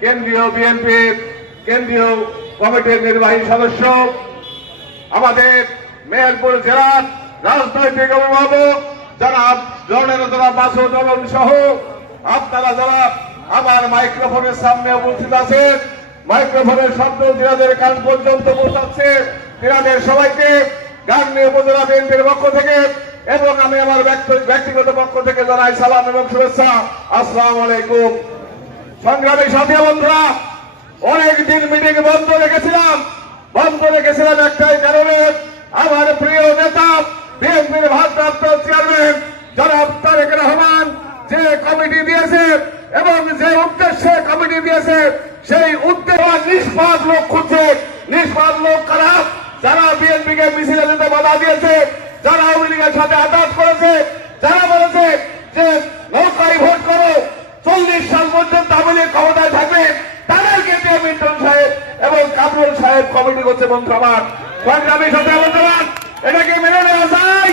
কেন্দ্রীয় বিএনপির কেন্দ্রীয় কমিটির নির্বাহী সদস্য, আমাদের মেহেরপুর জেলার রাজনৈতিক অভিভাবক যারা জননেতা মাসুদ আলম সহ আপনারা যারা আমার মাইক্রোফোনের সামনে উপস্থিত আছেন। মাইক্রোফোনের শব্দ দিনাদের কান পর্যন্ত পৌঁছাচ্ছে। দিনাদের সবাইকে গাঙ্গী উপজেলা বিএনপির পক্ষ থেকে এবং আমি আমার ব্যক্তি- ব্যক্তিগত পক্ষ থেকে জানাই সালাম এবং শুভেচ্ছা। আসসালামু আলাইকুম। সংগ্রামী সাথী বন্ধুরা, অনেকদিন মিটিং বন্ধ রেখেছিলাম। বন্ধ রেখেছিলাম একটাই কারণে, আমার প্রিয় নেতা, বিএনপির ভারপ্রাপ্ত চেয়ারম্যান জনাব তারেক রহমান যে কমিটি দিয়েছে এবং যে উদ্দেশ্যে দিয়েছে সেই উদ্দেশ্য নিষ্পাত লোক খুঁজছে। নিষ্পাত লোক কারা? যারা বিএনপি কে মিছিলে যেতে বাধা দিয়েছে, যারা আওয়ামী লীগের সাথে আঘাত করেছে, যারা বলেছে যে নৌকায় ভোট করো, চল্লিশ সাল পর্যন্ত আওয়ামী লীগ ক্ষমতায় থাকবে, তাদেরকে দিয়ে মিন্টন সাহেব এবং কামরুল সাহেব কমিটি করছে বন্ধু আমার। সংগ্রামী সাথে বন্ধুবান এটাকে মেনে নেওয়া যায়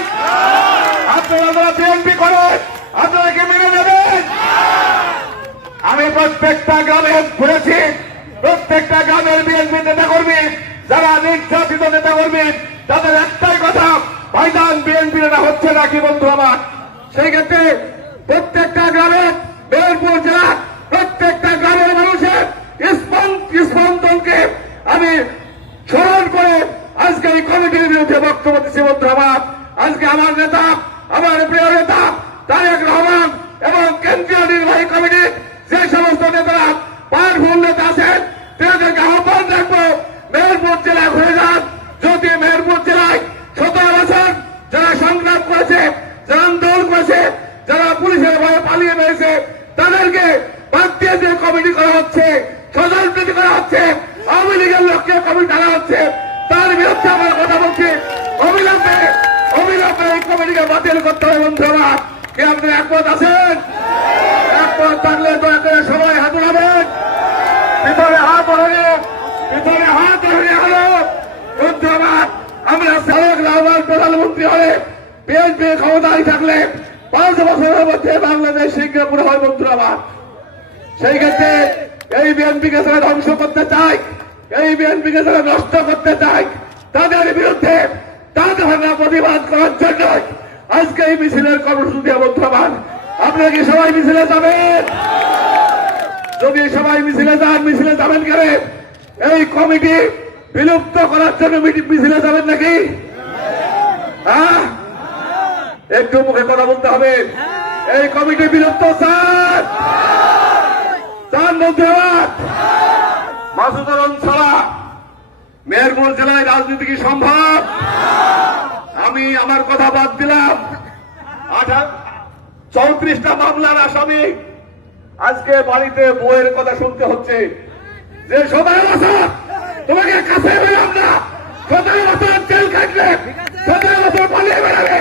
আপনারা যারা বিএনপি করেন আপনারা কি মেনে নেবেন আমি প্রত্যেকটা গ্রামে ঘুরেছি, প্রত্যেকটা গ্রামের বিএনপি নেতা কর্মী, যারা নির্যাতিত নেতা কর্মী, তাদের একটাই কথা ভাইজান বিএনপি নেতা হচ্ছে নাকি বন্ধু আমার? সেই ক্ষেত্রে প্রত্যেকটা গ্রামে বেলপুর জেলা, প্রত্যেকটা গ্রামের মানুষের স্পন্দনকে আমি স্মরণ করে আজকে এই কমিটির বিরুদ্ধে বক্তব্য দিচ্ছি বন্ধু আমার। আজকে আমার নেতা, আমার প্রিয় নেতা, তারেক রহমান এবং কেন্দ্রীয় নির্বাহী কমিটির যে সমস্ত নেতারা পাওয়ারফুল নেতা আছেন তাদেরকে আহ্বান রাখব মেহেরপুর জেলায় ঘুরে যান। যদি মেহেরপুর জেলায় সতেরো বছর যারা সংগ্রাম করেছে, যারা আন্দোলন করেছে, যারা পুলিশের ভয়ে পালিয়ে বেড়েছে, তাদেরকে বাদ দিয়ে যে কমিটি করা হচ্ছে সদল প্রীতি করা হচ্ছে, আওয়ামী লীগের লোককে কমিটি আনা হচ্ছে, তার বিরুদ্ধে আমরা কথা বলছি। অবিলম্বে অবিলম্বে এই কমিটিকে বাতিল করতে হবে, বন্ধুরা। কি আপনি একমত আছেন? একমত থাকলে দয়া করে সবাই হাত উঠাবেন। ভিতরে হাত উঠালে ভিতরে হাত উঠালে হলো। বন্ধু আমরা সাবেক লাহবান প্রধানমন্ত্রী হলে বিএনপি ক্ষমতায় থাকলে পাঁচ বছরের মধ্যে বাংলাদেশ সিঙ্গাপুর হয় বন্ধু সেই ক্ষেত্রে এই বিএনপিকে যারা ধ্বংস করতে চায়, এই বিএনপিকে যারা নষ্ট করতে চায়, তাদের বিরুদ্ধে তাদের প্রতিবাদ করার জন্য আজকে এই মিছিলের কর্মসূচি বর্তমান আপনারা কি সবাই মিছিলে যাবেন? যদি সবাই মিছিলে যান, মিছিলে যাবেন কেন? এই কমিটি বিলুপ্ত করার জন্য মিছিলে যাবেন নাকি? হ্যাঁ? একটু মুখে কথা বলতে হবে। এই কমিটি বিলুপ্ত চান চান মধ্যবাদ মাসুদ আলম ছাড়া মেহেরপুর জেলায় রাজনীতি কি সম্ভব? আমি আমার কথা বাদ দিলাম। চৌত্রিশটা মামলার আসামি আজকে বাড়িতে বইয়ের কথা শুনতে হচ্ছে। যে সদায় বছর তোমাকে কাছে পেলাম না। সদায় বছর জেল কাটলে সদায় বছর পালিয়ে বেড়াবে।